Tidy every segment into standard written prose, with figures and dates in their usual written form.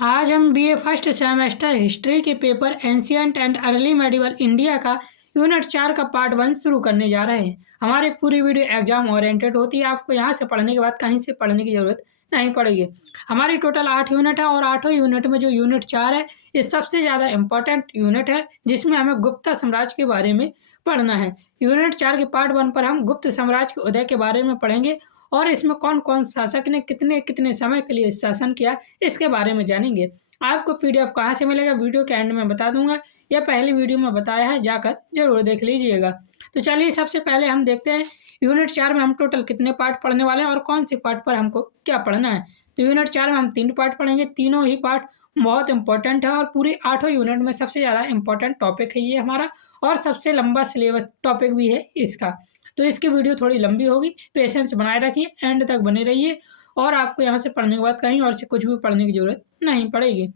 आज हम BA first semester history के paper ancient and early medieval India का यूनिट 4 का पार्ट 1 शुरू करने जा रहे हैं। हमारी पूरी वीडियो एग्जाम ओरिएंटेड होती है। आपको यहाँ से पढ़ने के बाद कहीं से पढ़ने की ज़रूरत नहीं पड़ेगी। हमारी टोटल 8 यूनिट है और 8 यूनिट में जो यूनिट 4 है ये सबसे ज़्यादा इम्पोर्टेंट यूनिट है, जिसमें हमें गुप्ता साम्राज्य के बारे में पढ़ना है। यूनिट 4 के पार्ट 1 पर हम गुप्त साम्राज्य के उदय के बारे में पढ़ेंगे और इसमें कौन कौन शासक ने कितने कितने समय के लिए शासन किया इसके बारे में जानेंगे। आपको पीडीएफ कहाँ से मिलेगा वीडियो के एंड में बता दूंगा, या पहली वीडियो में बताया है, जाकर जरूर देख लीजिएगा। तो चलिए सबसे पहले हम देखते हैं यूनिट 4 में हम टोटल कितने पार्ट पढ़ने वाले हैं और कौन से पार्ट पर हमको क्या पढ़ना है। तो यूनिट 4 में हम 3 पार्ट पढ़ेंगे। तीनों ही पार्ट बहुत इंपॉर्टेंट है और पूरी 8 यूनिट में सबसे ज़्यादा इंपॉर्टेंट टॉपिक है ये हमारा, और सबसे लंबा सिलेबस टॉपिक भी है इसका। तो इसकी वीडियो थोड़ी लंबी होगी, पेशेंस बनाए रखिए, एंड तक बने रहिए और आपको यहाँ से पढ़ने के बाद कहीं और से कुछ भी पढ़ने की जरूरत नहीं पड़ेगी।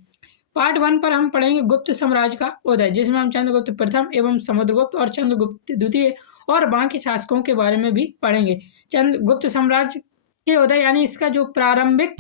पार्ट 1 पर हम पढ़ेंगे गुप्त साम्राज्य का उदय, जिसमें हम चंद्रगुप्त प्रथम एवं समुद्रगुप्त और चंद्रगुप्त द्वितीय और बाकी शासकों के बारे में भी पढ़ेंगे। चंद्रगुप्त साम्राज्य के उदय यानी इसका जो प्रारंभिक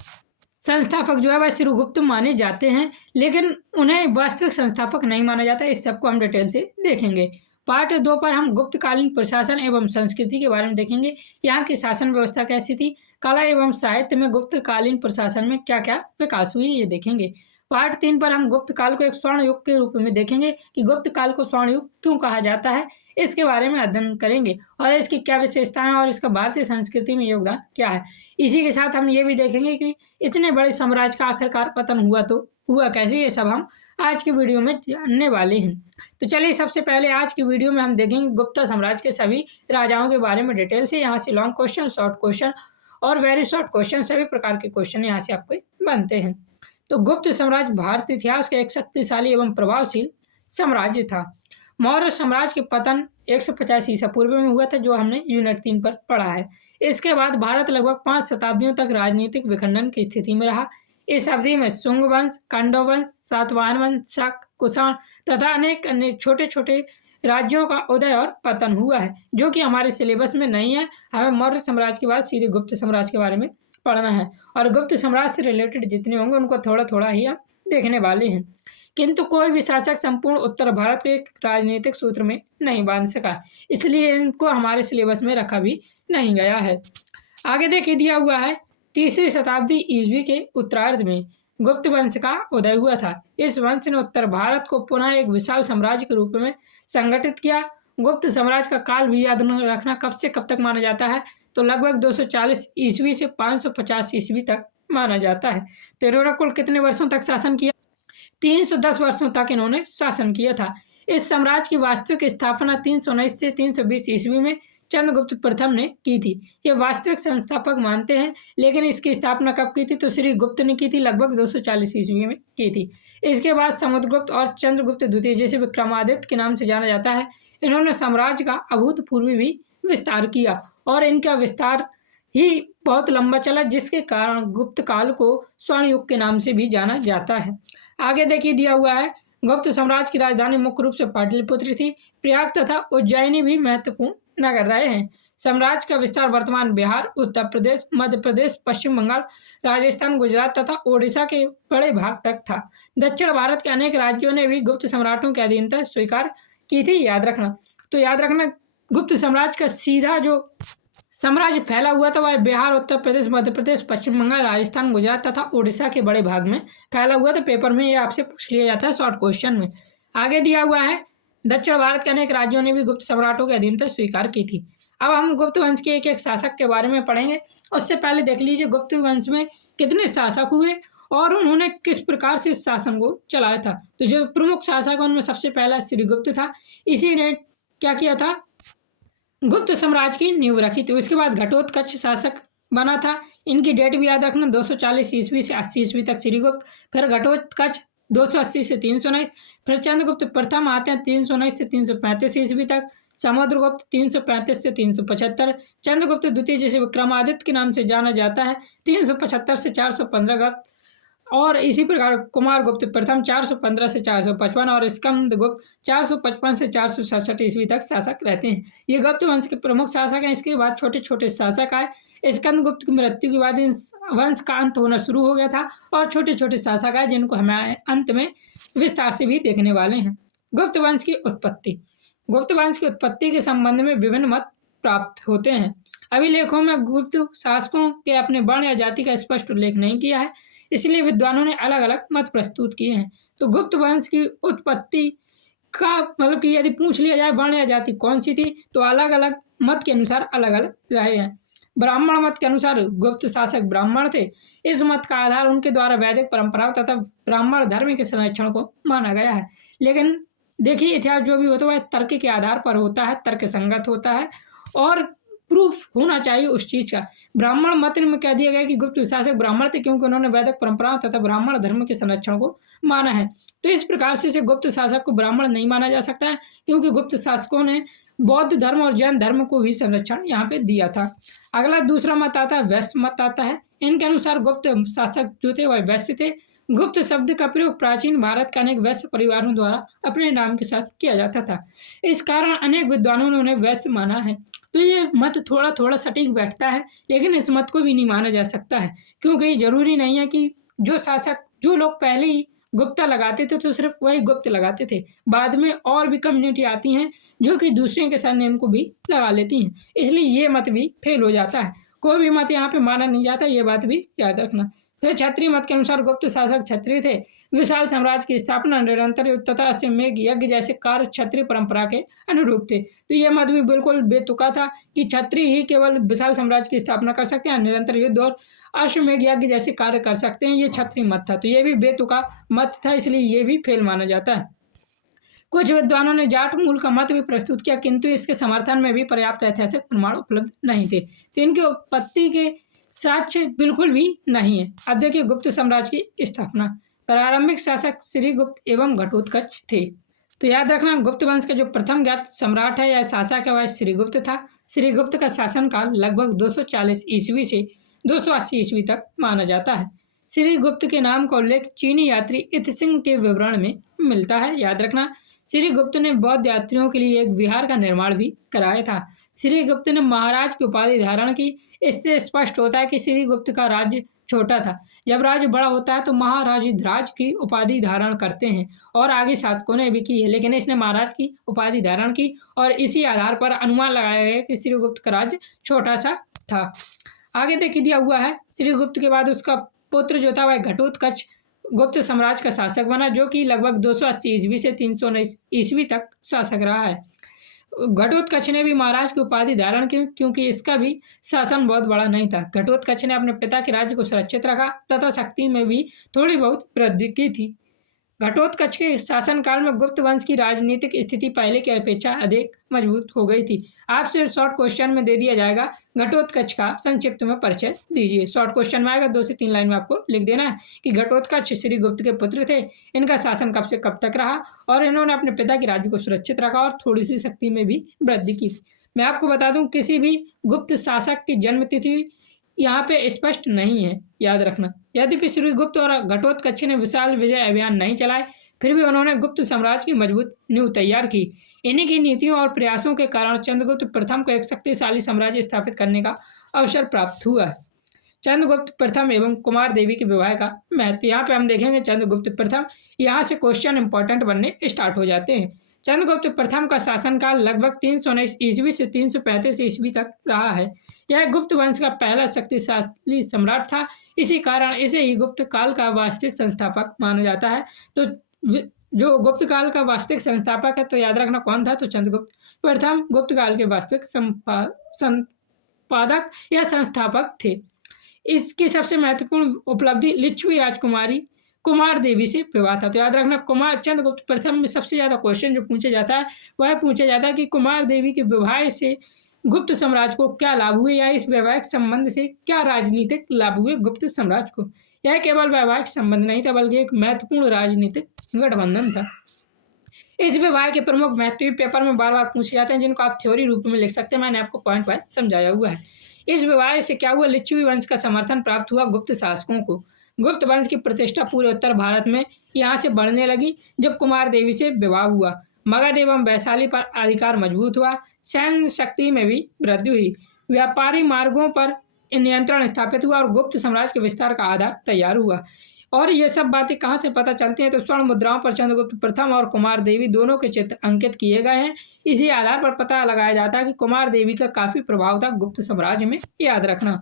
संस्थापक जो है वह श्रीगुप्त माने जाते हैं, लेकिन उन्हें वास्तविक संस्थापक नहीं माना जाता। इस सबको हम डिटेल से देखेंगे। पार्ट 2 पर हम गुप्तकालीन प्रशासन एवं संस्कृति के बारे में देखेंगे। यहाँ की शासन व्यवस्था कैसी थी, कला एवं साहित्य में गुप्तकालीन प्रशासन में क्या क्या विकास हुई ये देखेंगे। पार्ट 3 पर हम गुप्त काल को एक स्वर्ण युग के रूप में देखेंगे कि गुप्त काल को स्वर्ण युग क्यों कहा जाता है, इसके बारे में अध्ययन करेंगे और इसकी क्या विशेषताएं और इसका भारतीय संस्कृति में योगदान क्या है। इसी के साथ हम ये भी देखेंगे कि इतने बड़े साम्राज्य का आखिरकार पतन हुआ तो हुआ कैसे, ये सब हम आज की वीडियो में जानने वाले हैं। तो चलिए सबसे पहले आज की वीडियो में हम देखेंगे गुप्ता साम्राज्य के सभी राजाओं के बारे में डिटेल से। यहाँ से लॉन्ग क्वेश्चन, शॉर्ट क्वेश्चन और वेरी शॉर्ट क्वेश्चन, सभी प्रकार के क्वेश्चन यहाँ से आपको बनते हैं। तो गुप्त साम्राज्य भारतीय इतिहास का एक शक्तिशाली एवं प्रभावशील साम्राज्य था। मौर्य साम्राज्य के पतन 150 ईसा पूर्व में हुआ था, जो हमने यूनिट 3 पर पढ़ा है। इसके बाद भारत लगभग 5 शताब्दियों तक राजनीतिक विखंडन की स्थिति में रहा। इस अवधि में शुंग वंश, पांडव वंश, सातवाहन वंश, शक, कुषाण तथा अनेक अन्य छोटे छोटे राज्यों का उदय और पतन हुआ है, जो कि हमारे सिलेबस में नहीं है। हमें मौर्य साम्राज्य के बाद सीधे गुप्त साम्राज्य के बारे में पढ़ना है और गुप्त साम्राज्य से रिलेटेड जितने होंगे उनको थोड़ा थोड़ा ही हम देखने वाले हैं। किंतु कोई भी शासक संपूर्ण उत्तर भारत को एक राजनीतिक सूत्र में नहीं बांध सका, इसलिए इनको हमारे सिलेबस में रखा भी नहीं गया है। आगे देखिए दिया हुआ है, 3री शताब्दी ईस्वी के उत्तरार्ध में गुप्त वंश का उदय हुआ था। इस वंश ने उत्तर भारत को पुनः एक विशाल साम्राज्य के रूप में संगठित किया। गुप्त साम्राज्य का काल भी याद रखना कब से कब तक माना जाता है, तो लगभग 240 ईस्वी से 550 ईस्वी तक माना जाता है। तो इन्होंने कुल कितने वर्षों तक शासन किया? 310 वर्षों तक इन्होंने शासन किया था। इस साम्राज्य की वास्तविक स्थापना 319 से 320 ईस्वी में चंद्रगुप्त प्रथम ने की थी। ये वास्तविक संस्थापक मानते हैं, लेकिन इसकी स्थापना कब की थी, तो श्री गुप्त ने की थी, लगभग 240 ईस्वी में की थी। इसके बाद समुद्रगुप्त और चंद्रगुप्त द्वितीय, जिसे विक्रमादित्य के नाम से जाना जाता है, इन्होंने साम्राज्य का अभूतपूर्व भी विस्तार किया और इनका विस्तार ही बहुत लंबा चला, जिसके कारण गुप्त काल को स्वर्ण युग के नाम से भी जाना जाता है। आगे देखिए दिया हुआ है, गुप्त साम्राज्य की राजधानी मुख्य रूप से पाटलिपुत्र थी। प्रयाग तथा उज्जैनी भी महत्वपूर्ण नगर रहे हैं। साम्राज्य का विस्तार वर्तमान बिहार, उत्तर प्रदेश, मध्य प्रदेश, पश्चिम बंगाल, राजस्थान, गुजरात तथा ओडिशा के बड़े भाग तक था। दक्षिण भारत के अनेक राज्यों ने भी गुप्त सम्राटों की अधीनता स्वीकार की थी। याद रखना गुप्त साम्राज्य का सीधा जो साम्राज्य फैला हुआ था वह बिहार, उत्तर प्रदेश, मध्य प्रदेश, पश्चिम बंगाल, राजस्थान, गुजरात तथा ओडिशा के बड़े भाग में फैला हुआ था। पेपर में ये आपसे पूछ लिया जाता है शॉर्ट क्वेश्चन में। आगे दिया हुआ है, दक्षिण भारत के अनेक राज्यों ने भी गुप्त सम्राटों की अधीनता स्वीकार की थी। अब हम गुप्त वंश के एक एक शासक के बारे में पढ़ेंगे। उससे पहले देख लीजिए गुप्त वंश में कितने शासक हुए और उन्होंने किस प्रकार से इस शासन को चलाया था। तो जो प्रमुख शासक उनमें सबसे पहला श्रीगुप्त था। इसी ने क्या किया था, गुप्त साम्राज्य की नींव रखी थी। उसके बाद घटोत्कच शासक बना था। इनकी डेट भी याद रखना, 240 ईस्वी से 80 ईस्वी तक श्रीगुप्त, फिर घटोत्कच 280 से 319, फिर चंद्रगुप्त प्रथम आते हैं 319 से 335 ईस्वी तक, समुद्रगुप्त 335 से 375, चंद्रगुप्त द्वितीय जिसे विक्रमादित्य के नाम से जाना जाता है 375 से 415 गुप्त, और इसी प्रकार कुमारगुप्त प्रथम 415 से 455 और स्कंदगुप्त 455 से 467 ईस्वी तक शासक रहते हैं। ये गुप्त वंश के प्रमुख शासक हैं। इसके बाद छोटे छोटे शासक आए। स्कंदगुप्त की मृत्यु के बाद इस वंश का अंत होना शुरू हो गया था और छोटे छोटे शासक आए जिनको हम अंत में विस्तार से भी देखने वाले हैं। गुप्त वंश की उत्पत्ति। गुप्त वंश की उत्पत्ति के संबंध में विभिन्न मत प्राप्त होते हैं। अभिलेखों में गुप्त शासकों के अपने वर्ण या जाति का स्पष्ट उल्लेख नहीं किया है, इसलिए विद्वानों ने अलग अलग मत प्रस्तुत किए हैं। तो गुप्त वंश की उत्पत्ति का मतलब कि यदि पूछ लिया जाए वर्ण या जाति कौन सी थी, तो अलग अलग मत के अनुसार अलग अलग रहे हैं। ब्राह्मण मत के अनुसार गुप्त शासक ब्राह्मण थे। इस मत का आधार उनके द्वारा वैदिक परंपराओं तथा ब्राह्मण धर्म के संरक्षण को माना गया है। लेकिन देखिए, इतिहास जो भी होता है वह तर्क के आधार पर होता है, तर्क संगत होता है और प्रूफ होना चाहिए उस चीज का। ब्राह्मण मत में कह दिया गया कि गुप्त शासक ब्राह्मण थे क्योंकि उन्होंने वैदिक परंपराओं तथा ब्राह्मण धर्म के संरक्षण को माना है। तो इस प्रकार से इसे गुप्त शासक को ब्राह्मण नहीं माना जा सकता है, क्योंकि गुप्त शासकों ने बौद्ध धर्म और जैन धर्म को भी संरक्षण यहाँ पे दिया था। अगला दूसरा मत आता है वैश्य मत आता है। इनके अनुसार गुप्त शासक जो थे वह वैश्य थे। गुप्त शब्द का प्रयोग प्राचीन भारत के अनेक वैश्य परिवारों द्वारा अपने नाम के साथ किया जाता था। इस कारण अनेक विद्वानों ने उन्हें वैश्य माना है। तो ये मत थोड़ा थोड़ा सटीक बैठता है, लेकिन इस मत को भी नहीं माना जा सकता है, क्योंकि ये जरूरी नहीं है कि जो शासक जो लोग पहले ही गुप्ता लगाते थे तो सिर्फ वही गुप्त लगाते थे। बाद में और भी कम्युनिटी आती हैं जो कि दूसरे के सरनेम को भी लगा लेती हैं, इसलिए ये मत भी फेल हो जाता है। कोई भी मत यहाँ पे माना नहीं जाता, ये बात भी याद रखना। फिर क्षत्रिय मत के अनुसार गुप्त शासक क्षत्रिय थे। विशाल साम्राज्य की स्थापना, निरंतर युद्ध तथा अश्वमेध यज्ञ जैसे कार्य क्षत्रिय परंपरा के अनुरूप थे। तो यह मत भी बिल्कुल बेतुका था कि क्षत्रिय ही केवल विशाल साम्राज्य की स्थापना कर सकते हैं, निरंतर युद्ध और अश्वमेध यज्ञ जैसे कार्य कर सकते हैं। ये क्षत्रिय मत था, तो ये भी बेतुका मत था, इसलिए ये भी फेल माना जाता है। कुछ विद्वानों ने जाट मूल का मत भी प्रस्तुत किया, किंतु इसके समर्थन में भी पर्याप्त ऐतिहासिक प्रमाण उपलब्ध नहीं थे। तो इनकी उत्पत्ति के साक्ष्य बिल्कुल भी नहीं है। अब देखिए गुप्त साम्राज्य की स्थापना। प्रारंभिक शासक श्रीगुप्त एवं घटोत्कच थे। तो याद रखना, गुप्त वंश का जो प्रथम ज्ञात सम्राट है या शासक है वह श्रीगुप्त था। श्रीगुप्त का शासनकाल लगभग 240 ईस्वी से 280 ईस्वी तक माना जाता है। श्रीगुप्त के नाम का उल्लेख चीनी यात्री इत्सिंग के विवरण में मिलता है। याद रखना, श्रीगुप्त ने बौद्ध यात्रियों के लिए एक विहार का निर्माण भी कराया था। श्रीगुप्त ने महाराज की उपाधि धारण की। इससे स्पष्ट होता है कि श्रीगुप्त का राज्य छोटा था। जब राज्य बड़ा होता है तो महाराज की उपाधि धारण करते हैं, और आगे शासकों ने भी की है, लेकिन इसने महाराज की उपाधि धारण की और इसी आधार पर अनुमान लगाया गया कि श्रीगुप्त का राज्य छोटा सा था। आगे देखिए दिया हुआ है, श्रीगुप्त के बाद उसका पुत्र जो था वह घटोत्कच गुप्त साम्राज्य का शासक बना, जो कि लगभग 280 ईस्वी से 319 ईस्वी तक शासक रहा है। घटोत्कच ने भी महाराज की उपाधि धारण की, क्योंकि इसका भी शासन बहुत बड़ा नहीं था। घटोत्कच ने अपने पिता के राज्य को सुरक्षित रखा तथा शक्ति में भी थोड़ी बहुत वृद्धि की थी। घटोत्कच के शासनकाल में गुप्त वंश की राजनीतिक स्थिति पहले की अपेक्षा अधिक मजबूत हो गई थी। आपसे शॉर्ट क्वेश्चन में दे दिया जाएगा, घटोत्कच का संक्षिप्त में परिचय दीजिए। शॉर्ट क्वेश्चन में आएगा, 2 से 3 लाइन में आपको लिख देना है कि घटोत्कच श्रीगुप्त के पुत्र थे। इनका शासन कब से कब तक रहा और इन्होंने अपने पिता के राज्य को सुरक्षित रखा और थोड़ी सी शक्ति में भी वृद्धि की। मैं आपको बता दूं, किसी भी गुप्त शासक की जन्म तिथि यहाँ पे स्पष्ट नहीं है, याद रखना। यद्यपि श्रीगुप्त और घटोत्कच ने विशाल विजय अभियान नहीं चलाए, फिर भी उन्होंने गुप्त साम्राज्य की मजबूत नींव तैयार की। इन्हीं की नीतियों और प्रयासों के कारण चंद्रगुप्त प्रथम को एक शक्तिशाली साम्राज्य स्थापित करने का अवसर प्राप्त हुआ। चंद्रगुप्त प्रथम एवं कुमार देवी के विवाह का महत्व। यहाँ पे हम देखेंगे चंद्रगुप्त प्रथम, यहाँ से क्वेश्चन इंपॉर्टेंट बनने स्टार्ट हो जाते हैं। चंद्रगुप्त प्रथम का शासनकाल लगभग 319 ईस्वी से 335 ईस्वी तक रहा है। यह गुप्त वंश का पहला शक्तिशाली सम्राट था, इसी कारण इसे ही गुप्त काल का वास्तविक संस्थापक माना जाता है। तो जो गुप्त काल का वास्तविक संस्थापक है, तो याद रखना कौन था, तो चंद्रगुप्त प्रथम गुप्त काल के वास्तविक संपादक या संस्थापक थे। इसकी सबसे महत्वपूर्ण उपलब्धि लिच्छवी राजकुमारी कुमार देवी से विवाह था। तो याद रखना, कुमार चंद्रगुप्त प्रथम में सबसे ज्यादा क्वेश्चन जो पूछा जाता है वह पूछा जाता है कि कुमार देवी के विवाह से गुप्त साम्राज्य को क्या लाभ हुए, या इस वैवाहिक संबंध से क्या राजनीतिक लाभ हुए गुप्त साम्राज्य को। यह केवल वैवाहिक संबंध नहीं था, बल्कि एक महत्वपूर्ण राजनीतिक गठबंधन था। इस विवाह के प्रमुख महत्व पेपर में बार बार पूछे जाते हैं, जिनको आप थ्योरी रूप में लिख सकते हैं। मैंने आपको पॉइंट वाइज समझाया हुआ है। इस विवाह से क्या हुआ, लिच्छवी वंश का समर्थन प्राप्त हुआ गुप्त शासकों को। गुप्त वंश की प्रतिष्ठा पूरे उत्तर भारत में यहाँ से बढ़ने लगी जब कुमार देवी से विवाह हुआ। मगध एवं वैशाली पर अधिकार मजबूत हुआ। सैन्य शक्ति में भी वृद्धि हुई। व्यापारी मार्गों पर नियंत्रण स्थापित हुआ और गुप्त साम्राज्य के विस्तार का आधार तैयार हुआ। और ये सब बातें कहाँ से पता चलती हैं? तो स्वर्ण मुद्राओं पर चंद्रगुप्त प्रथम और कुमार देवी दोनों के चित्र अंकित किए गए हैं। इसी आधार पर पता लगाया जाता है कि कुमार देवी का काफी प्रभाव था गुप्त साम्राज्य में, याद रखना।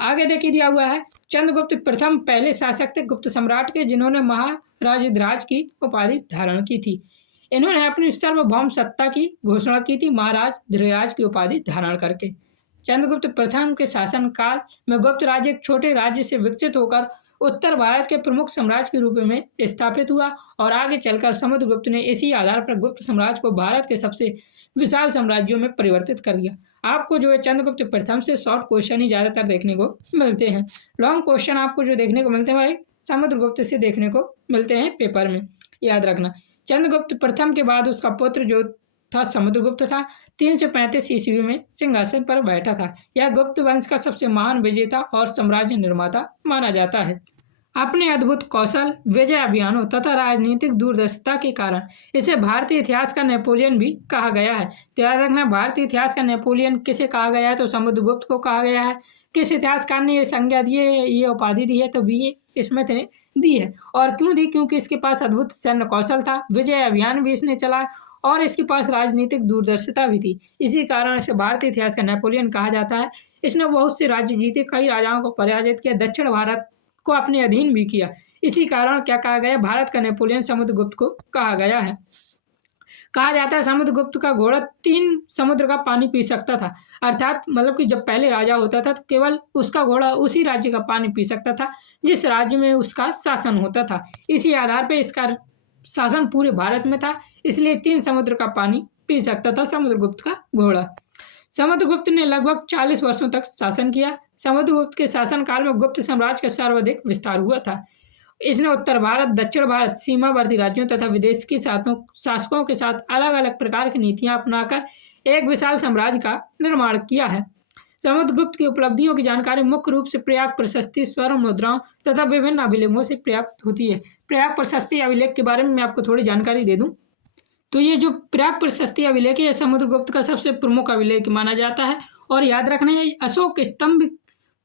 आगे देखिए दिया हुआ है, चंद्रगुप्त प्रथम पहले शासक थे गुप्त सम्राट के जिन्होंने महाराजधिराज की उपाधि धारण की थी। इन्होंने अपनी सार्वभौम सत्ता की घोषणा की थी महाराज धीराज की उपाधि धारण करके। चंद्रगुप्त प्रथम के शासन काल में गुप्त राज्य एक छोटे राज्य से विकसित होकर उत्तर भारत के प्रमुख साम्राज्य के रूप में स्थापित हुआ और आगे चलकर समुद्रगुप्त ने इसी आधार पर गुप्त साम्राज्य को भारत के सबसे विशाल साम्राज्यों में परिवर्तित कर दिया। आपको जो है चंद्रगुप्त प्रथम से शॉर्ट क्वेश्चन ही ज्यादातर देखने को मिलते हैं। लॉन्ग क्वेश्चन आपको जो देखने को मिलते हैं भाई समुद्रगुप्त से देखने को मिलते हैं पेपर में, याद रखना। चंद्रगुप्त प्रथम के बाद उसका पुत्र जो था समुद्रगुप्त था, 335 ईस्वी में सिंहासन पर बैठा था। यह गुप्त वंश का सबसे महान विजेता और साम्राज्य निर्माता माना जाता है। अपने अद्भुत कौशल, विजय अभियानों तथा राजनीतिक दूरदर्शिता के कारण इसे भारतीय इतिहास का नेपोलियन भी कहा गया है। तो याद रखना, भारतीय इतिहास का नेपोलियन किसे कहा गया है? तो समुद्रगुप्त को कहा गया है। किस इतिहासकार ने ये संज्ञा दी है, ये उपाधि दी है? तो वी स्मिथ ने दी है। और क्यों दी? क्योंकि इसके पास अद्भुत सैन्य कौशल था, विजय अभियान भी इसने चलाया और इसके पास राजनीतिक दूरदर्शिता भी थी। इसी कारण इसे भारतीय इतिहास का नेपोलियन कहा जाता है। इसने बहुत से राज्य जीते, कई राजाओं को पराजित किया, दक्षिण भारत को अपने अधीन भी किया। इसी कारण क्या कहा गया? भारत का नेपोलियन समुद्रगुप्त को कहा गया है। कहा जाता है समुद्रगुप्त का घोड़ा 3 समुद्र का पानी पी सकता था, अर्थात मतलब कि जब पहले राजा होता था तो केवल उसका घोड़ा उसी राज्य का पानी पी सकता था जिस राज्य में उसका शासन होता था। इसी आधार पर इसका शासन पूरे भारत में था, इसलिए 3 समुद्र का पानी पी सकता था समुद्रगुप्त का घोड़ा। समुद्रगुप्त ने लगभग 40 वर्षों तक शासन किया। समुद्रगुप्त के शासनकाल में गुप्त साम्राज्य का सर्वाधिक विस्तार हुआ था। इसने उत्तर भारत, दक्षिण भारत, सीमावर्ती राज्यों तथा विदेश के शासकों के साथ अलग अलग प्रकार की नीतियां अपनाकर एक विशाल साम्राज्य का निर्माण किया है। समुद्रगुप्त की उपलब्धियों की जानकारी मुख्य रूप से प्रयाग प्रशस्ति, स्वर्ण मुद्राओं तथा विभिन्न अभिलेखों से प्राप्त होती है। प्रयाग प्रशस्ति अभिलेख के बारे में मैं आपको थोड़ी जानकारी दे दूं तो ये जो प्रयाग प्रशस्ति अभिलेख है समुद्रगुप्त का सबसे प्रमुख अभिलेख माना जाता है। और याद रखना है अशोक स्तंभ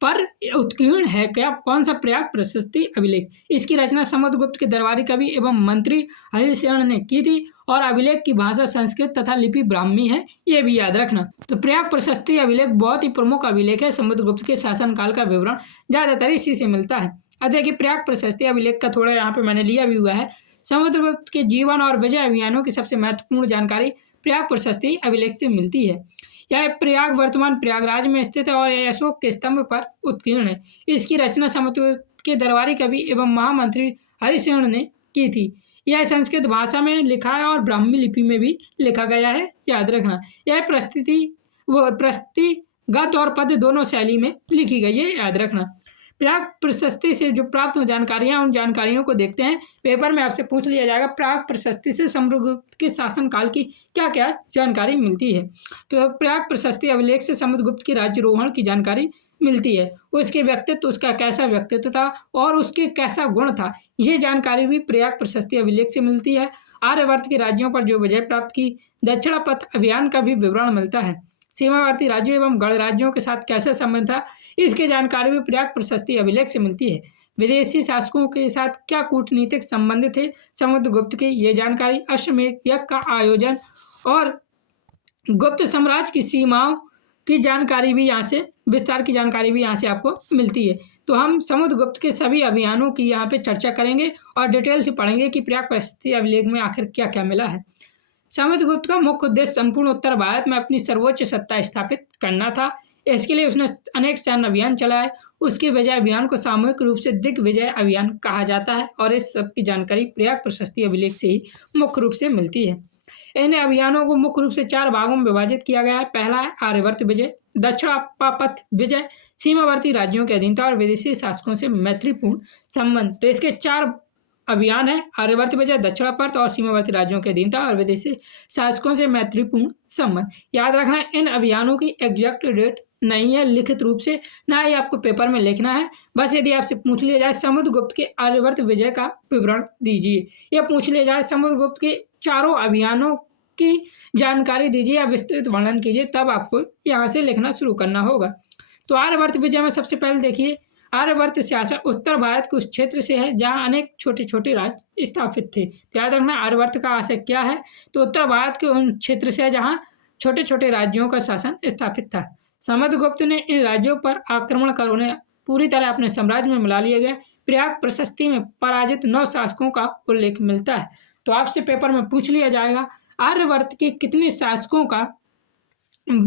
पर उत्कीर्ण है क्या? कौन सा? प्रयाग प्रशस्ति अभिलेख। इसकी रचना समुद्रगुप्त के दरबारी कवि एवं मंत्री हरिशरण ने की थी और अभिलेख की भाषा संस्कृत तथा लिपि ब्राह्मी है, ये भी याद रखना। तो प्रयाग प्रशस्ति अभिलेख बहुत ही प्रमुख अभिलेख है। समुद्रगुप्त के शासनकाल का विवरण ज्यादातर इसी से मिलता है। अब देखिए प्रयाग प्रशस्ति अभिलेख का थोड़ा यहाँ पे मैंने लिया भी हुआ है। समुद्रगुप्त के जीवन और विजय अभियानों की सबसे महत्वपूर्ण जानकारी प्रयाग प्रशस्ति अभिलेख से मिलती है। यह प्रयाग वर्तमान प्रयागराज में स्थित है और यह अशोक के स्तंभ पर उत्कीर्ण है। इसकी रचना समुद्रगुप्त के दरबारी कवि एवं महामंत्री हरिशरण ने की थी। यह संस्कृत भाषा में लिखा है और ब्राह्मी लिपि में भी लिखा गया है, याद रखना। यह प्रस्तुतिगत और पद्य दोनों शैली में लिखी गई है, याद रखना। प्रयाग प्रशस्ति से जो प्राप्त जानकारियां, उन जानकारियों को देखते हैं। पेपर में आपसे पूछ लिया जाएगा प्रयाग प्रशस्ति से समुद्रगुप्त के शासनकाल की क्या क्या जानकारी मिलती है। तो प्रयाग प्रशस्ति अभिलेख से समुद्रगुप्त की राज्यरोहण की जानकारी मिलती है। उसके व्यक्तित्व, उसका कैसा व्यक्तित्व था और उसके कैसा गुण था, ये जानकारी भी प्रयाग प्रशस्ति अभिलेख से मिलती है। आर्यवर्त के राज्यों पर जो विजय प्राप्त की, दक्षिणापथ अभियान का भी विवरण मिलता है। सीमावर्ती राज्यों एवं गढ़ राज्यों के साथ कैसा संबंध था, इसकी जानकारी भी प्रयाग प्रशस्ति अभिलेख से मिलती है। विदेशी शासकों के साथ क्या कूटनीतिक संबंध थे समुद्रगुप्त के, ये जानकारी। अश्वमेध यज्ञ का आयोजन और गुप्त साम्राज्य की सीमाओं की जानकारी भी यहाँ से, विस्तार की जानकारी भी यहाँ से आपको मिलती है। तो हम समुद्रगुप्त के सभी अभियानों की यहाँ पे चर्चा करेंगे और डिटेल से पढ़ेंगे कि प्रयाग प्रशस्ति अभिलेख में आखिर क्या क्या मिला है। समुद्रगुप्त का मुख्य उद्देश्य संपूर्ण उत्तर भारत में अपनी सर्वोच्च सत्ता स्थापित करना था। इसके लिए उसने अनेक सैन्य अभियान चलाए। उसके विजय अभियान को सामूहिक रूप से दिग्विजय अभियान कहा जाता है और इस सब की जानकारी प्रयाग प्रशस्ति अभिलेख से ही मुख्य रूप से मिलती है। इन अभियानों को मुख्य रूप से 4 भागों में विभाजित किया गया है। पहला है आर्यवर्त विजय, दक्षिणापथ विजय, सीमावर्ती राज्यों की अधीनता और विदेशी शासकों से मैत्रीपूर्ण संबंध। तो इसके 4 अभियान है, आर्यवर्त विजय, दक्षिणापथ और सीमावर्ती राज्यों के अधीनता और विदेशी शासकों से मैत्रीपूर्ण संबंध। याद रखना इन अभियानों की एग्जैक्ट डेट नहीं है लिखित रूप से, ना ही आपको पेपर में लिखना है। बस यदि आपसे पूछ लिया जाए समुद्रगुप्त के आर्यवर्त विजय का विवरण दीजिए, या पूछ लिया जाए समुद्रगुप्त के 4 अभियानों की जानकारी दीजिए या विस्तृत वर्णन कीजिए, तब आपको यहाँ से लिखना शुरू करना होगा। तो आर्यवर्त विजय में सबसे पहले देखिए, आर्यवर्त शासन उत्तर भारत के उस क्षेत्र से है जहाँ अनेक छोटे छोटे राज्य स्थापित थे। तो याद रखना आर्यवर्त का आशय क्या है, तो उत्तर भारत के उन क्षेत्र से है जहाँ छोटे छोटे राज्यों का शासन स्थापित था। समुद्रगुप्त ने इन राज्यों पर आक्रमण कर उन्हें पूरी तरह अपने साम्राज्य में मिला लिया गया। प्रयाग प्रशस्ति में पराजित 9 शासकों का उल्लेख मिलता है। तो आपसे पेपर में पूछ लिया जाएगा आर्यवर्त के कितने शासकों का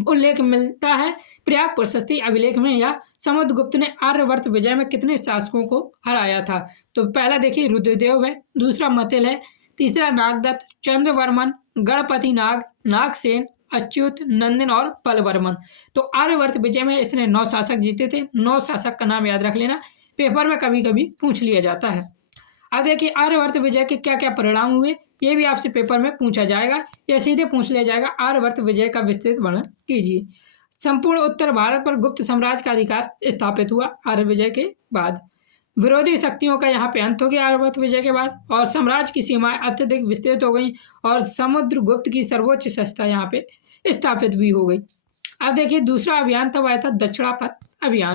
उल्लेख मिलता है प्रयाग प्रशस्ति अभिलेख में, या समुद्रगुप्त ने आर्यवर्त विजय में कितने शासकों को हराया था। तो पहला देखिए रुद्रदेव है, दूसरा मतिल है, तीसरा नागदत्त, चंद्रवर्मन, गणपति नाग, नागसेन, अच्युत, नंदन और बलवर्मन। तो आर्यवर्त विजय में इसने 9 शासक जीते थे। 9 शासक का नाम याद रख लेना, पेपर में कभी कभी पूछ लिया जाता है। अब देखिए आर्यवर्त विजय के क्या क्या परिणाम हुए, ये भी आपसे पेपर में पूछा जाएगा या सीधे पूछ लिया जाएगा। आर्यवर्त विजय का विस्तृत वर्णन कीजिए। संपूर्ण उत्तर भारत पर गुप्त साम्राज्य का अधिकार स्थापित हुआ आर्य विजय के बाद। विरोधी शक्तियों का यहाँ पे अंत हो गया आर्यवर्त विजय के बाद, और साम्राज्य की सीमाएं अत्यधिक विस्तृत हो गई और समुद्रगुप्त की सर्वोच्च संस्था यहाँ पे स्थापित भी हो गई। अब देखिए दूसरा अभियान तब आया था दक्षिणापथ अभियान।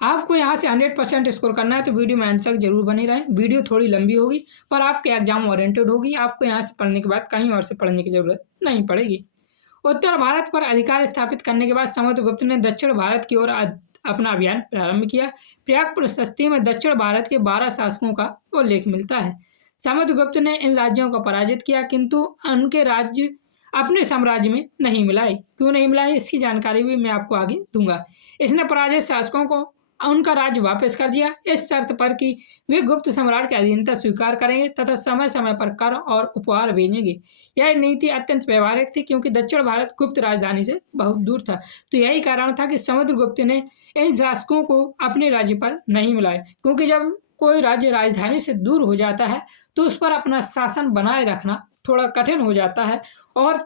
आपको यहाँ से 100% स्कोर करना है तो वीडियो में एंड तक जरूर बने रहें। वीडियो थोड़ी लंबी होगी पर आपके एग्जाम ओरिएंटेड होगी, आपको यहाँ से पढ़ने के बाद कहीं और से पढ़ने की जरूरत नहीं पड़ेगी। उत्तर भारत पर अधिकार स्थापित करने के बाद समुद्रगुप्त ने दक्षिण भारत की ओर अपना अभियान प्रारंभ किया। प्रयाग प्रशस्ति में दक्षिण भारत के 12 शासकों का उल्लेख मिलता है। समुद्रगुप्त ने इन राज्यों को पराजित किया, किंतु उनके राज्य अपने साम्राज्य में नहीं मिलाए। क्यों नहीं मिलाए, इसकी जानकारी भी मैं आपको आगे दूंगा। इसने पराजित शासकों को उनका राज्य वापस कर दिया, इस शर्त पर कि वे गुप्त सम्राट की अधीनता स्वीकार करेंगे तथा समय समय पर कर और उपहार भेजेंगे। यह नीति अत्यंत व्यवहारिक थी क्योंकि दक्षिण भारत गुप्त राजधानी से बहुत दूर था। तो यही कारण था कि समुद्रगुप्त ने इन शासकों को अपने राज्य पर नहीं मिलाया, क्योंकि जब कोई राज्य राजधानी से दूर हो जाता है तो उस पर अपना शासन बनाए रखना थोड़ा कठिन हो जाता है और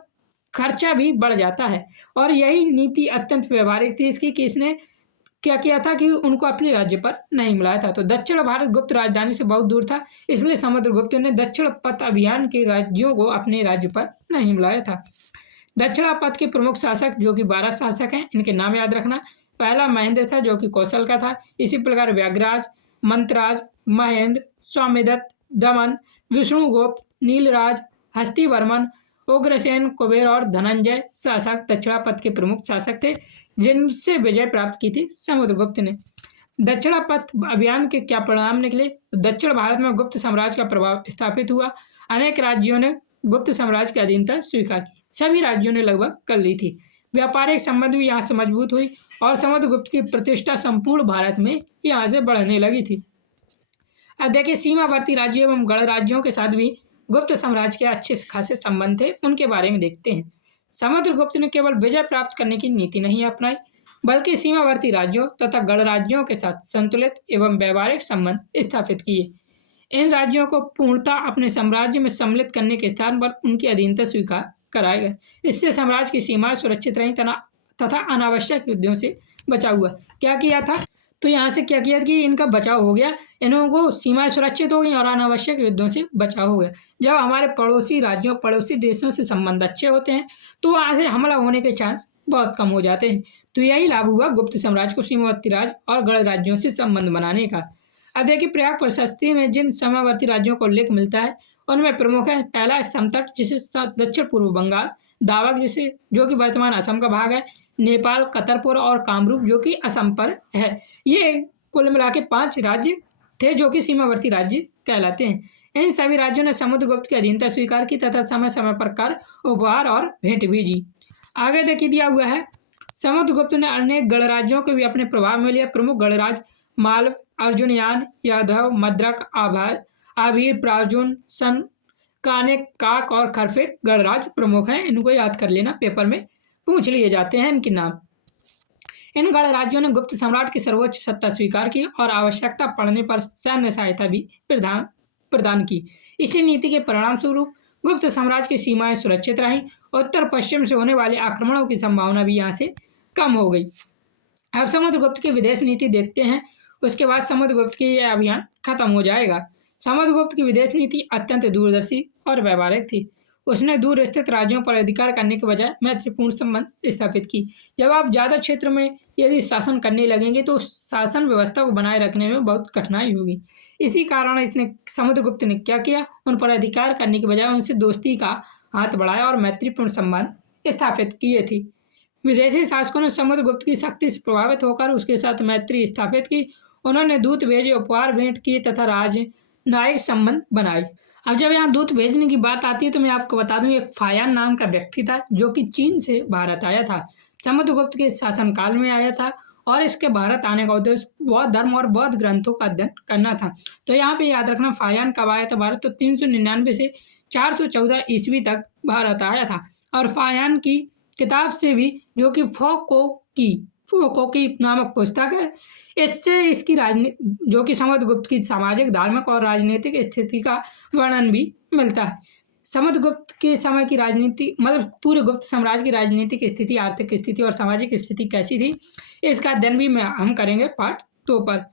खर्चा भी बढ़ जाता है। और यही नीति अत्यंत व्यवहारिक थी इसकी कि इसने क्या किया था कि उनको अपने राज्य पर नहीं मिलाया था। तो दक्षिण भारत गुप्त राजधानी से बहुत दूर था, इसलिए समुद्रगुप्त ने दक्षिण पथ अभियान के राज्यों को अपने राज्य पर नहीं मिलाया था। दक्षिण पथ के प्रमुख शासक जो कि 12 शासक हैं, इनके नाम याद रखना। पहला महेंद्र था जो कि कौशल का था। इसी प्रकार व्याघ्रराज, मंत्रराज, महेंद्र, स्वामिदत्त, दमन, विष्णुगुप्त, नीलराज, हस्तिवर्मन, उग्रसेन, कुबेर और धनंजय शासक दक्षिणापथ के प्रमुख शासक थे जिनसे विजय प्राप्त की थी समुद्रगुप्त ने। दक्षिणापथ अभियान के क्या परिणाम निकले, दक्षिण भारत में गुप्त साम्राज्य का प्रभाव स्थापित हुआ। अनेक राज्यों ने गुप्त साम्राज्य की अधीनता स्वीकार की, सभी राज्यों ने लगभग कर ली थी। व्यापारिक संबंध भी यहाँ से मजबूत हुई और समुद्रगुप्त की प्रतिष्ठा संपूर्ण भारत में यहाँ से बढ़ने लगी थी। अब देखिए सीमावर्ती राज्यों एवं गढ़ राज्यों के साथ भी गुप्त साम्राज्य के अच्छे खासे संबंध थे, उनके बारे में देखते हैं। समुद्रगुप्त ने केवल विजय प्राप्त करने की नीति नहीं अपनाई, बल्कि सीमावर्ती राज्यों तथा गढ़ राज्यों के साथ संतुलित एवं व्यवहारिक संबंध स्थापित किए। इन राज्यों को पूर्णतः अपने साम्राज्य में सम्मिलित करने के स्थान पर उनकी अधीनता स्वीकार कराया गया। इससे साम्राज्य की सीमाएं सुरक्षित रहीं तथा अनावश्यक युद्धों से बचा हुआ। क्या किया था, तो यहाँ से क्या किया कि इनका बचाव हो गया, इन्हों को सीमाएं सुरक्षित हो गई और अनावश्यक युद्धों से बचाव हो गया। जब हमारे पड़ोसी राज्यों पड़ोसी देशों से संबंध अच्छे होते हैं तो वहाँ से हमला होने के चांस बहुत कम हो जाते हैं। तो यही लाभ हुआ गुप्त साम्राज्य को सीमावर्ती राज्य और गढ़ राज्यों से संबंध बनाने का। अब देखिए प्रयाग प्रशस्ति में जिन सीमावर्ती राज्यों का उल्लेख मिलता है उनमें प्रमुख है, पहला समतट जिसे दक्षिण पूर्व बंगाल, दावक जिसे जो कि वर्तमान असम का भाग है, नेपाल, कतरपुर और कामरूप जो कि असम पर है। ये कुल मिला के 5 राज्य थे जो कि सीमावर्ती राज्य कहलाते हैं। इन सभी राज्यों ने समुद्रगुप्त की अधीनता स्वीकार की तथा समय समय पर कर, उपहार और भेंट भेजी। आगे देखिए दिया हुआ है समुद्रगुप्त ने अनेक गढ़ राज्यों को भी अपने प्रभाव में लिया। प्रमुख गढ़राज मालव, अर्जुनयान, यादव, मद्रक, आभीर, प्रार्जुन, सन, कानिक, काक और खरफिक गढ़राज प्रमुख हैं। इनको याद कर लेना, पेपर में पूछ लिए जाते हैं इनके नाम। इन गढ़ राज्यों ने गुप्त सम्राट की सर्वोच्च सत्ता स्वीकार की और आवश्यकता पड़ने पर सैन्य सहायता भी प्रदान की। इसी नीति के परिणाम स्वरूप गुप्त साम्राज्य की सीमाएं सुरक्षित रहीं। उत्तर पश्चिम से होने वाले आक्रमणों की संभावना भी यहाँ से कम हो गई। अब समुद्रगुप्त की विदेश नीति देखते हैं, उसके बाद समुद्रगुप्त की यह अभियान खत्म हो जाएगा। समुद्रगुप्त की विदेश नीति अत्यंत दूरदर्शी और व्यवहारिक थी। उसने दूर स्थित राज्यों पर अधिकार करने के बजाय मैत्रीपूर्ण संबंध स्थापित की। जब आप ज़्यादा क्षेत्र में यदि शासन करने लगेंगे तो शासन व्यवस्था को बनाए रखने में बहुत कठिनाई होगी। इसी कारण इसने समुद्रगुप्त ने क्या किया, उन पर अधिकार करने के बजाय उनसे दोस्ती का हाथ बढ़ाया और मैत्रीपूर्ण संबंध स्थापित किए थे। विदेशी शासकों ने समुद्रगुप्त की शक्ति से प्रभावित होकर उसके साथ मैत्री स्थापित की। उन्होंने दूत भेजे, उपहार भेंट किए तथा राजनयिक संबंध बनाए। अब जब यहाँ दूत भेजने की बात आती है तो मैं आपको बता दूं, एक फायान नाम का व्यक्ति था जो कि चीन से भारत आया था। समुद्रगुप्त के शासनकाल में आया था और इसके भारत आने का उद्देश्य बौद्ध धर्म और बौद्ध ग्रंथों का अध्ययन करना था। तो यहाँ पे याद रखना, फायान कब आया था भारत, तो 399 से 414 ईस्वी तक भारत आया था। और फायान की किताब से भी, जो कि फोको की नामक पुस्तक है, इससे इसकी जो कि समुद्रगुप्त की सामाजिक, धार्मिक और राजनीतिक स्थिति का वर्णन भी मिलता है। समुद्रगुप्त के समय की राजनीति, मतलब पूरे गुप्त साम्राज्य की राजनीतिक स्थिति, आर्थिक स्थिति और सामाजिक स्थिति कैसी थी, इसका अध्ययन भी हम करेंगे पार्ट 2 पर।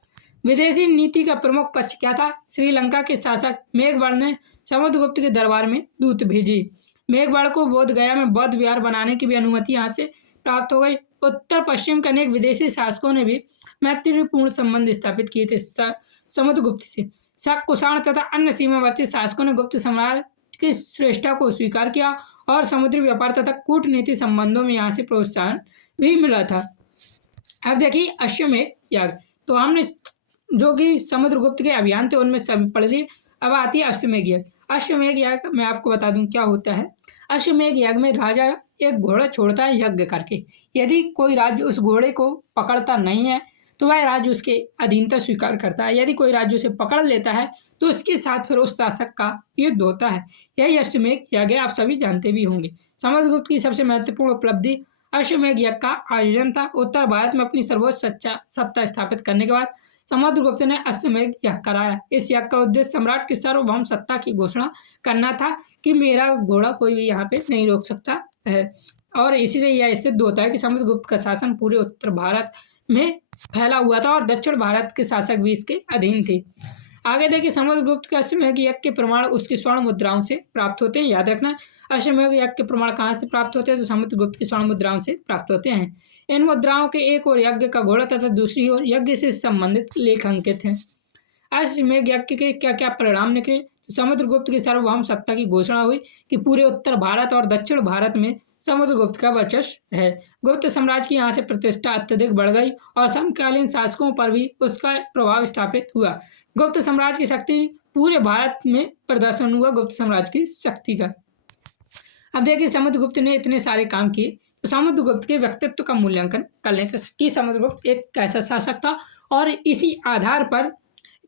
विदेशी नीति का प्रमुख पक्ष क्या था? श्रीलंका के शासक मेघवर्ण ने समुद्रगुप्त के दरबार में दूत भेजे। मेघवर्ण को बोध गया में बौद्ध विहार बनाने की भी अनुमति यहाँ से प्राप्त हो गई। उत्तर पश्चिम के अनेक विदेशी शासकों ने भी मैत्रीपूर्ण संबंध स्थापित किए थे समुद्रगुप्त से। शक, कुषाण तथा अन्य सीमावर्ती शासकों ने गुप्त साम्राज्य की श्रेष्ठता को स्वीकार किया और समुद्री व्यापार तथा कूटनीति संबंधों में यहाँ से प्रोत्साहन भी मिला था। अब देखिए अश्वमेध याग, तो हमने जो कि समुद्रगुप्त के अभियान थे उनमें सभी पढ़ लिए। अब आती है अश्वमेध याग। अश्वमेध याग मैं आपको बता दूं क्या होता है। अश्वमेध याग में राजा एक घोड़ा छोड़ता है यज्ञ करके। यदि कोई राज्य उस घोड़े को पकड़ता नहीं है तो वह राज्य उसके अधीनता स्वीकार करता है। यदि कोई राज्य उसे पकड़ लेता है तो उसके साथ फिर उस शासक का युद्ध होता है। यही अश्वमेध याग है, आप सभी जानते भी होंगे। समुद्रगुप्त की सबसे महत्वपूर्ण उपलब्धि अश्वमेध यज्ञ का आयोजन था। उत्तर भारत में अपनी सर्वोच्च सत्ता स्थापित करने के बाद समुद्रगुप्त ने अश्वमेध यज्ञ कराया। इस यज्ञ का उद्देश्य सम्राट की सार्वभौम सत्ता की घोषणा करना था कि मेरा घोड़ा कोई भी यहाँ पे नहीं रोक सकता है। और इसी से यह सिद्ध होता है कि समुद्रगुप्त का शासन पूरे उत्तर भारत में फैला हुआ था और दक्षिण भारत के शासक भी इसके अधीन थे। आगे देखिए, समुद्रगुप्त के अश्वमेध यज्ञ के प्रमाण उसकी स्वर्ण मुद्राओं से प्राप्त होते हैं। याद रखना, अश्वमेध यज्ञ के प्रमाण कहाँ से प्राप्त होते हैं? तो समुद्रगुप्त की स्वर्ण मुद्राओं से प्राप्त होते हैं। इन मुद्राओं के एक ओर यज्ञ का घोड़ा तथा दूसरी ओर यज्ञ से संबंधित लेख अंकित हैं। अश्वमेध यज्ञ के क्या क्या परिणाम निकले? तो समुद्रगुप्त की सार्वभौम सत्ता की घोषणा हुई कि पूरे उत्तर भारत और दक्षिण भारत में समुद्रगुप्त का वर्चस्व है। गुप्त साम्राज्य की यहाँ से प्रतिष्ठा अत्यधिक बढ़ गई और समकालीन शासकों पर भी उसका प्रभाव स्थापित हुआ। गुप्त साम्राज्य की शक्ति पूरे भारत में प्रदर्शन हुआ गुप्त साम्राज्य की शक्ति का। अब देखिए, समुद्रगुप्त ने इतने सारे काम किए, तो समुद्रगुप्त के व्यक्तित्व का मूल्यांकन कर लेते हैं कि समुद्रगुप्त एक कैसा शासक था। और इसी आधार पर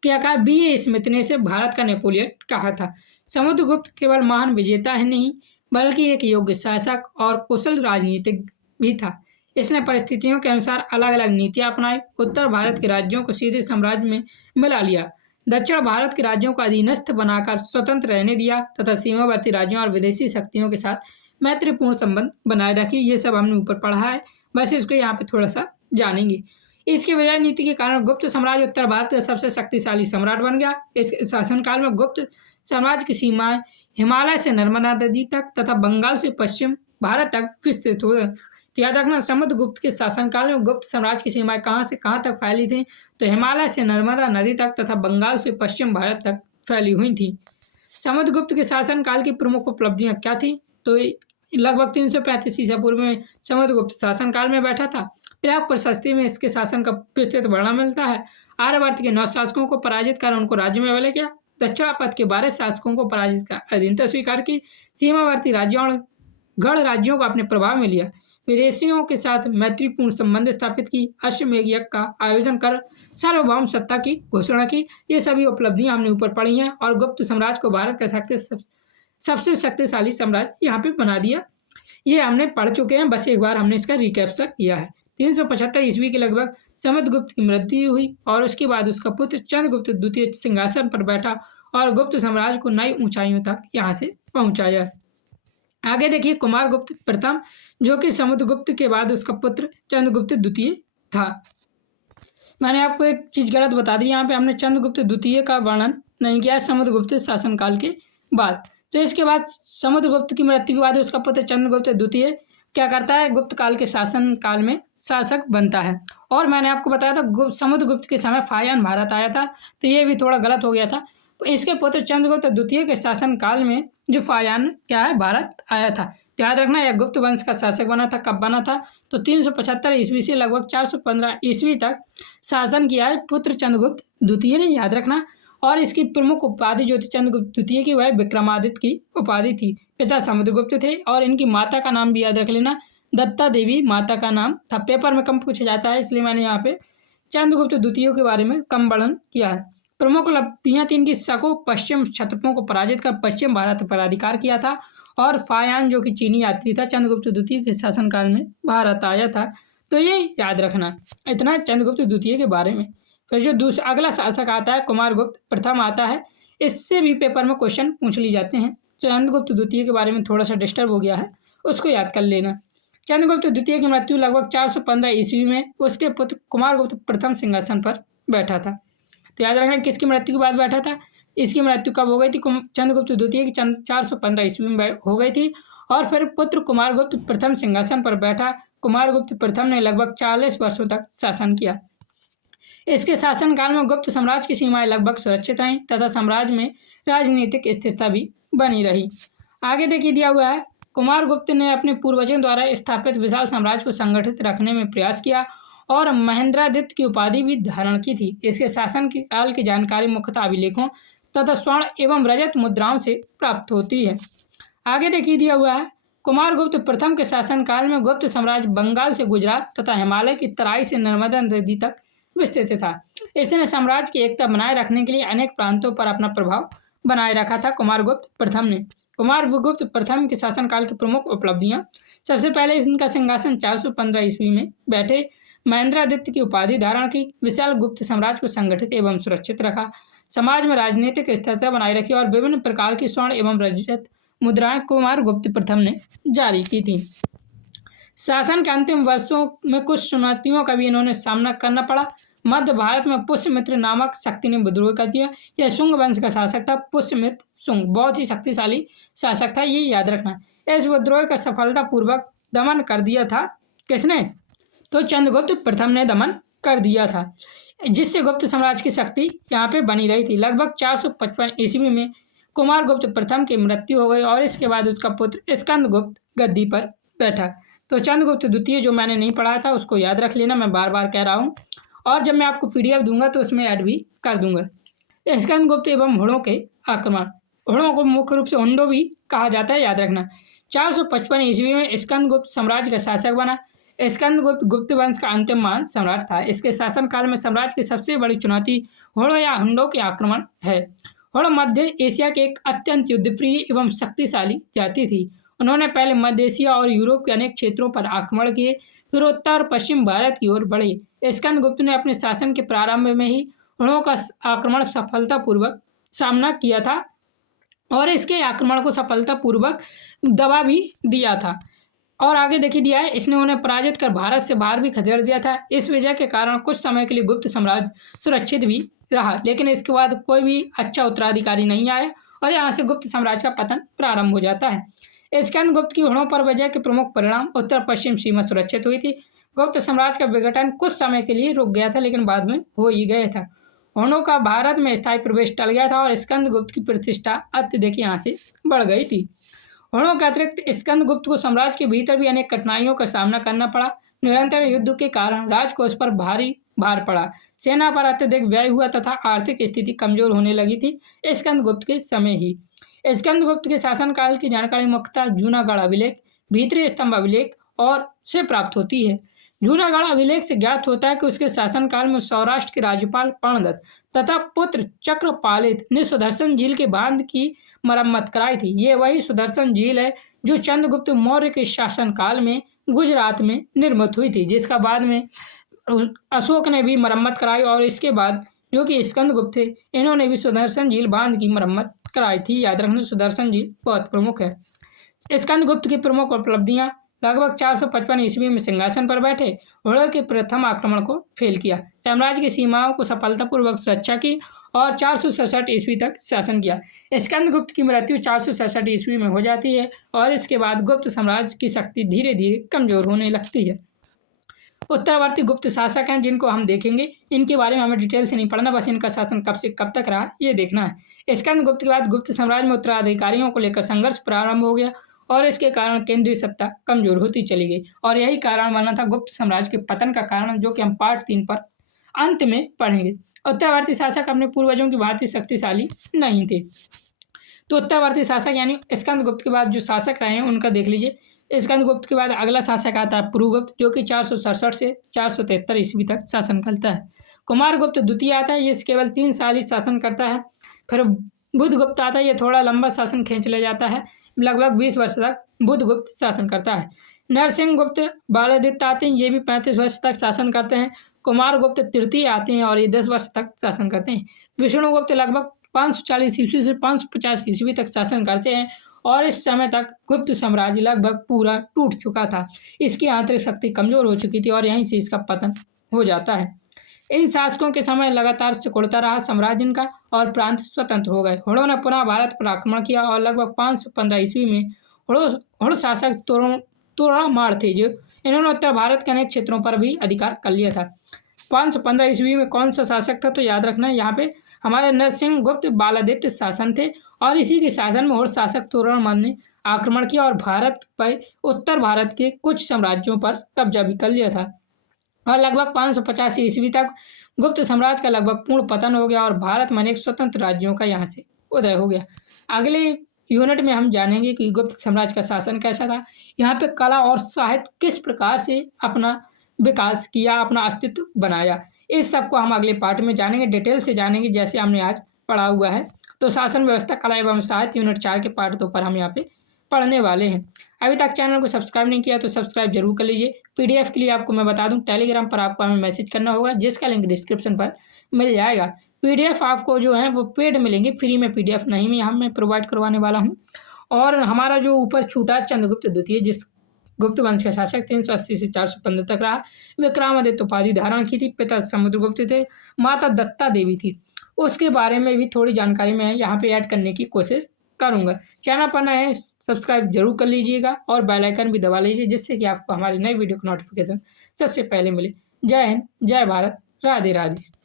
क्या कहा, B.A. स्मिथ ने इसे भारत का नेपोलियन कहा था। समुद्रगुप्त केवल महान विजेता ही नहीं बल्कि एक योग्य शासक और कुशल राजनीतिक भी था। इसने परिस्थितियों के अनुसार अलग अलग नीतियां अपनाई। उत्तर भारत के राज्यों को सीधे साम्राज्य में मिला लिया, दक्षिण भारत के राज्यों को अधीनस्थ बनाकर स्वतंत्र रहने दिया तथा सीमावर्ती राज्यों और विदेशी शक्तियों के साथ मैत्रीपूर्ण संबंध बनाए रखे। ये सब हमने ऊपर पढ़ा है, बस इसको यहाँ पे थोड़ा सा जानेंगे। इसके बजाय नीति के कारण गुप्त साम्राज्य उत्तर भारत का सबसे शक्तिशाली सम्राट बन गया। इस शासनकाल में गुप्त साम्राज्य की सीमाएं हिमालय से नर्मदा नदी तक तथा बंगाल से पश्चिम भारत तक विस्तृत हो। तो याद रखना, समुद्रगुप्त के शासनकाल में गुप्त साम्राज्य की सीमाएं कहाँ से कहाँ तक फैली थी? तो हिमालय से नर्मदा नदी तक तथा बंगाल से पश्चिम भारत तक फैली हुई थी। समुद्रगुप्त के शासनकाल की प्रमुख उपलब्धियां क्या थी? तो लगभग 335 ईसा पूर्व में समुद्रगुप्त शासनकाल में बैठा था। प्रयाग प्रशस्ति में इसके शासन का विस्तृत वर्णन मिलता है। आर्यवर्त के 9 शासकों को पराजित कर उनको राज्य में विलय किया। दक्षिणापथ के 12 शासकों को पराजित कर अधीनता स्वीकार की। सीमावर्ती राज्यों और गढ़ राज्यों को अपने प्रभाव में लिया। विदेशियों के साथ मैत्रीपूर्ण संबंध स्थापित की। अश्वमेध यज्ञ का आयोजन कर सार्वभौम सत्ता की घोषणा की। ये सभी उपलब्धियां हमने ऊपर पढ़ी हैं और गुप्त साम्राज्य को भारत का सबसे शक्तिशाली साम्राज्य यहाँ पे बना दिया। ये हमने पढ़ चुके हैं, बस एक बार हमने इसका रिकैप्चर किया है। 375 ईस्वी के लगभग समुद्रगुप्त की मृत्यु हुई और उसके बाद उसका पुत्र चंद्रगुप्त द्वितीय सिंहासन पर बैठा और गुप्त साम्राज्य को नई ऊंचाइयों तक यहाँ से पहुंचाया। आगे देखिए, कुमारगुप्त प्रथम, जो कि समुद्रगुप्त के बाद उसका पुत्र चंद्रगुप्त द्वितीय था। मैंने आपको एक चीज गलत बता दी, यहाँ पे हमने चंद्रगुप्त द्वितीय का वर्णन नहीं किया, समुद्रगुप्त शासनकाल के बाद। तो इसके बाद समुद्रगुप्त की मृत्यु के बाद उसका पुत्र चंद्रगुप्त द्वितीय क्या करता है, गुप्त काल के शासन काल में शासक बनता है। और मैंने आपको बताया था समुद्रगुप्त के समय फायान भारत आया था, तो ये भी थोड़ा गलत हो गया था। तो इसके पुत्र चंद्रगुप्त द्वितीय के शासन काल में जो फायान क्या है भारत आया था। याद रखना यह गुप्त वंश का शासक बना था। कब बना था, तो 375 ईस्वी से लगभग 415 ईस्वी तक शासन किया है पुत्र चंद्रगुप्त द्वितीय ने, याद रखना। और इसकी प्रमुख उपाधि जो थी चंद्रगुप्त द्वितीय की, वह विक्रमादित्य की उपाधि थी। पिता समुद्रगुप्त थे और इनकी माता का नाम भी याद रख लेना, दत्ता देवी माता का नाम था। पेपर में कम पूछा जाता है, इसलिए मैंने यहाँ पे चंद्रगुप्त द्वितीय के बारे में कम वर्णन किया है। प्रमुख उपलब्धियां थी इनकी, सको पश्चिम क्षत्रपों को पराजित कर पश्चिम भारत पर अधिकार किया था। और फायान जो कि चीनी यात्री था, चंद्रगुप्त द्वितीय के शासनकाल में भारत आया था। तो ये याद रखना इतना चंद्रगुप्त द्वितीय के बारे में। फिर जो दूसरा अगला शासक आता है कुमारगुप्त प्रथम आता है, इससे भी पेपर में क्वेश्चन पूछ लिए जाते हैं। चंद्रगुप्त द्वितीय के बारे में थोड़ा सा डिस्टर्ब हो गया है, उसको याद कर लेना। चंद्रगुप्त द्वितीय की मृत्यु लगभग 415 ईस्वी में उसके पुत्र कुमारगुप्त प्रथम सिंहासन पर बैठा था। तो याद रखना किसकी मृत्यु के बाद बैठा था, इसकी मृत्यु कब हो गई थी, चंद्रगुप्त द्वितीय की 415 ईस्वी में हो गई थी। और फिर पुत्र कुमारगुप्त प्रथम सिंहासन पर बैठा। कुमारगुप्त प्रथम ने लगभग 40 वर्षों तक शासन किया। इसके शासनकाल में गुप्त साम्राज्य की सीमाएं लगभग सुरक्षित आई तथा साम्राज्य में राजनीतिक स्थिरता भी बनी रही। आगे देखिए दिया हुआ है, कुमारगुप्त ने अपने पूर्वजों द्वारा स्थापित विशाल साम्राज्य को संगठित रखने में प्रयास किया और महेंद्रादित्य की उपाधि भी धारण की थी। इसके शासन की काल की जानकारी मुख्यतः अभिलेखों तथा स्वर्ण एवं रजत मुद्राओं से प्राप्त होती है। आगे देखिए दिया हुआ है, कुमारगुप्त प्रथम के शासनकाल में गुप्त साम्राज्य बंगाल से गुजरात तथा हिमालय की तराई से नर्मदा नदी तक विस्तृत था। इसने साम्राज्य की एकता बनाए रखने के लिए अनेक प्रांतों पर अपना प्रभाव बनाए रखा था कुमारगुप्त प्रथम ने। कुमारगुप्त प्रथम के शासनकाल की प्रमुख उपलब्धियां, सबसे पहले इनका सिंहासन 415 ईस्वी में बैठे, महेंद्रादित्य की उपाधि धारण की, विशाल गुप्त साम्राज्य को संगठित एवं सुरक्षित रखा, समाज में राजनीतिक स्थिरता बनाए रखी और विभिन्न प्रकार की स्वर्ण एवं रजत मुद्राएं कुमारगुप्त प्रथम ने जारी की थी। शासन के अंतिम वर्षों में कुछ चुनौतियों का भी इन्होंने सामना करना पड़ा। मध्य भारत में पुष्यमित्र नामक शक्ति ने विद्रोह कर दिया। यह शुंग वंश का शासक था। पुष्यमित्र शुंग बहुत ही शक्तिशाली शासक था, ये याद रखना। इस विद्रोह का सफलतापूर्वक दमन कर दिया था किसने, तो चंद्रगुप्त प्रथम ने दमन कर दिया था, जिससे गुप्त साम्राज्य की शक्ति यहाँ पे बनी रही थी। लगभग 455 ईस्वी में कुमारगुप्त प्रथम की मृत्यु हो गई और इसके बाद उसका पुत्र स्कंदगुप्त गद्दी पर बैठा। तो चंद्रगुप्त द्वितीय जो मैंने नहीं पढ़ा था उसको याद रख लेना, मैं बार बार कह रहा हूँ। और जब मैं आपको पीडीएफ दूंगा तो उसमें ऐड भी कर दूंगा। स्कंदगुप्त एवं हुणों के आक्रमण, हुणों को मुख्य रूप से हुंडो भी कहा जाता है, याद रखना। 455 ईस्वी में स्कंदगुप्त साम्राज्य का शासक बना। स्कंदगुप्त गुप्त वंश का अंतिम महान सम्राट था। इसके शासनकाल में साम्राज्य की सबसे बड़ी चुनौती हुणों या हुंडों के आक्रमण है। हुण मध्य एशिया के एक अत्यंत युद्धप्रिय एवं शक्तिशाली जाति थी। उन्होंने पहले मध्य एशिया और यूरोप के अनेक क्षेत्रों पर आक्रमण किए, फिर उत्तर और पश्चिम भारत की ओर बढ़े। स्कंदगुप्त ने अपने शासन के प्रारंभ में ही हुणों का आक्रमण सफलतापूर्वक सामना किया था और इसके आक्रमण को सफलतापूर्वक दबा भी दिया था। और आगे देखिए दिया है, इसने उन्हें पराजित कर भारत से बाहर भी खदेड़ दिया था। इस विजय के कारण कुछ समय के लिए गुप्त साम्राज्य सुरक्षित भी रहा, लेकिन इसके बाद कोई भी अच्छा उत्तराधिकारी नहीं आया और यहाँ से गुप्त साम्राज्य का पतन प्रारंभ हो जाता है। स्कंदगुप्त की हुणों पर विजय के प्रमुख परिणाम, उत्तर पश्चिम सीमा सुरक्षित हुई थी। गुप्त साम्राज्य का विघटन कुछ समय के लिए रुक गया था, लेकिन बाद में हो ही गया था। हुणों का भारत में स्थायी प्रवेश टल गया था और स्कंदगुप्त की प्रतिष्ठा अत्यधिक यहाँ से बढ़ गई थी। हुणों के अतिरिक्त स्कंदगुप्त को साम्राज्य के भीतर भी अनेक कठिनाइयों का सामना करना पड़ा। निरंतर युद्ध के कारण राजकोष पर भारी भार पड़ा, सेना पर अत्यधिक व्यय हुआ तथा आर्थिक स्थिति कमजोर होने लगी थी स्कंदगुप्त के समय ही। स्कंदगुप्त के शासनकाल की जानकारी मुख्यतः जूनागढ़ अभिलेख, भीतरी स्तंभ अभिलेख और से प्राप्त होती है। जूनागढ़ अभिलेख से ज्ञात होता है कि उसके शासनकाल में सौराष्ट्र के राज्यपाल पर्णदत्त तथा पुत्र चक्रपालित ने सुदर्शन झील के बांध की मरम्मत कराई थी। ये वही सुदर्शन झील है जो चंद्रगुप्त मौर्य के शासनकाल में गुजरात में निर्मित हुई थी, जिसका बाद में अशोक ने भी मरम्मत कराई और इसके बाद जो कि स्कंदगुप्त थे इन्होंने भी सुदर्शन झील बांध की मरम्मत कराई थी। याद रखना सुदर्शन झील बहुत प्रमुख है। स्कंदगुप्त की प्रमुख उपलब्धियां, लगभग 455 ईस्वी में सिंहासन पर बैठे, हुणों के प्रथम आक्रमण को फेल किया, साम्राज्य की सीमाओं को सफलतापूर्वक सुरक्षा की और 467 ईस्वी तक शासन किया। स्कंदगुप्त की मृत्यु 467 ईस्वी में हो जाती है और इसके बाद गुप्त साम्राज्य की शक्ति धीरे धीरे कमजोर होने लगती है। उत्तरवर्ती गुप्त शासक हैं जिनको हम देखेंगे, इनके बारे में हमें डिटेल से नहीं पढ़ना, बस इनका शासन कब से कब तक रहा ये देखना है। स्कंदगुप्त के बाद गुप्त साम्राज्य में उत्तराधिकारियों को लेकर संघर्ष प्रारंभ हो गया और इसके कारण केंद्रीय सत्ता कमजोर होती चली गई और यही कारण बना था गुप्त साम्राज्य के पतन का कारण, जो कि हम पार्ट 3 पर अंत में पढ़ेंगे। उत्तरवर्ती शासक अपने पूर्वजों की भांति शक्तिशाली नहीं थे। तो उत्तरवर्ती शासक यानी स्कंदगुप्त के बाद जो शासक रहे हैं उनका देख लीजिए। स्कंदगुप्त के बाद अगला शासक आता है पुरुगुप्त, जो कि 467 से 473 ईस्वी तक शासन करता है। कुमारगुप्त द्वितीय आता है, ये केवल 3 साल ही शासन करता है। फिर बुधगुप्त आता है, ये थोड़ा लंबा शासन खींच ले जाता है, लगभग 20 वर्ष तक बुधगुप्त शासन करता है। नरसिंहगुप्त बालादित्य आते हैं, ये भी 35 वर्ष तक शासन करते हैं। कुमारगुप्त तृतीय आते हैं और ये 10 वर्ष तक शासन करते हैं। विष्णुगुप्त लगभग 540 ईस्वी से 550 ईस्वी तक शासन करते हैं और इस समय तक गुप्त साम्राज्य लगभग पूरा टूट चुका था, इसकी आंतरिक शक्ति कमजोर हो चुकी थी और यहीं से इसका पतन हो जाता है। इन शासकों के समय लगातार सिकुड़ता रहा साम्राज्य इनका और प्रांत स्वतंत्र हो गए। हुणों ने पुनः भारत पर आक्रमण किया और लगभग 515 ईस्वी में हुण शासक तोड़ामाड़ थे, जो इन्होंने उत्तर भारत के अनेक क्षेत्रों पर भी अधिकार कर लिया था। 515 ईस्वी में कौन सा शासक था, तो याद रखना यहाँ पे हमारे नरसिंहगुप्त बालादित्य शासन थे और इसी के शासन में हुण शासक तोड़ामाड़ ने आक्रमण किया और भारत पर उत्तर भारत के कुछ साम्राज्यों पर कब्जा भी कर लिया था और लगभग 585 ईस्वी तक गुप्त साम्राज्य का लगभग पूर्ण पतन हो गया और भारत में अनेक स्वतंत्र राज्यों का यहाँ से उदय हो गया। अगले यूनिट में हम जानेंगे कि गुप्त साम्राज्य का शासन कैसा था, यहाँ पे कला और साहित्य किस प्रकार से अपना विकास किया, अपना अस्तित्व बनाया, इस सब को हम अगले पार्ट में जानेंगे, डिटेल से जानेंगे जैसे हमने आज पढ़ा हुआ है। तो शासन व्यवस्था कला एवं साहित्य यूनिट 4 के पार्ट 2 पर हम यहाँ पे पढ़ने वाले हैं। अभी तक चैनल को सब्सक्राइब नहीं किया तो सब्सक्राइब जरूर कर लीजिए। पीडीएफ के लिए आपको मैं बता दूं, टेलीग्राम पर आपको हमें मैसेज करना होगा, जिसका लिंक डिस्क्रिप्शन पर मिल जाएगा। पीडीएफ आपको जो है वो पेड मिलेंगे, फ्री में पीडीएफ नहीं मैं यहाँ मैं प्रोवाइड करवाने वाला हूँ। और हमारा जो ऊपर छूटा चंद्रगुप्त द्वितीय, जिस गुप्त वंश के शासक 380 से 415 तक रहा, विक्रमादित्य उपाधि धारण की थी, पिता समुद्रगुप्त थे, माता दत्ता देवी थी, उसके बारे में भी थोड़ी जानकारी मैं यहाँ पे ऐड करने की कोशिश करूंगा। चैनल पर नए हैं सब्सक्राइब जरूर कर लीजिएगा और बेल आइकन भी दबा लीजिए, जिससे कि आपको हमारी नई वीडियो की नोटिफिकेशन सबसे पहले मिले। जय हिंद, जय भारत, राधे राधे।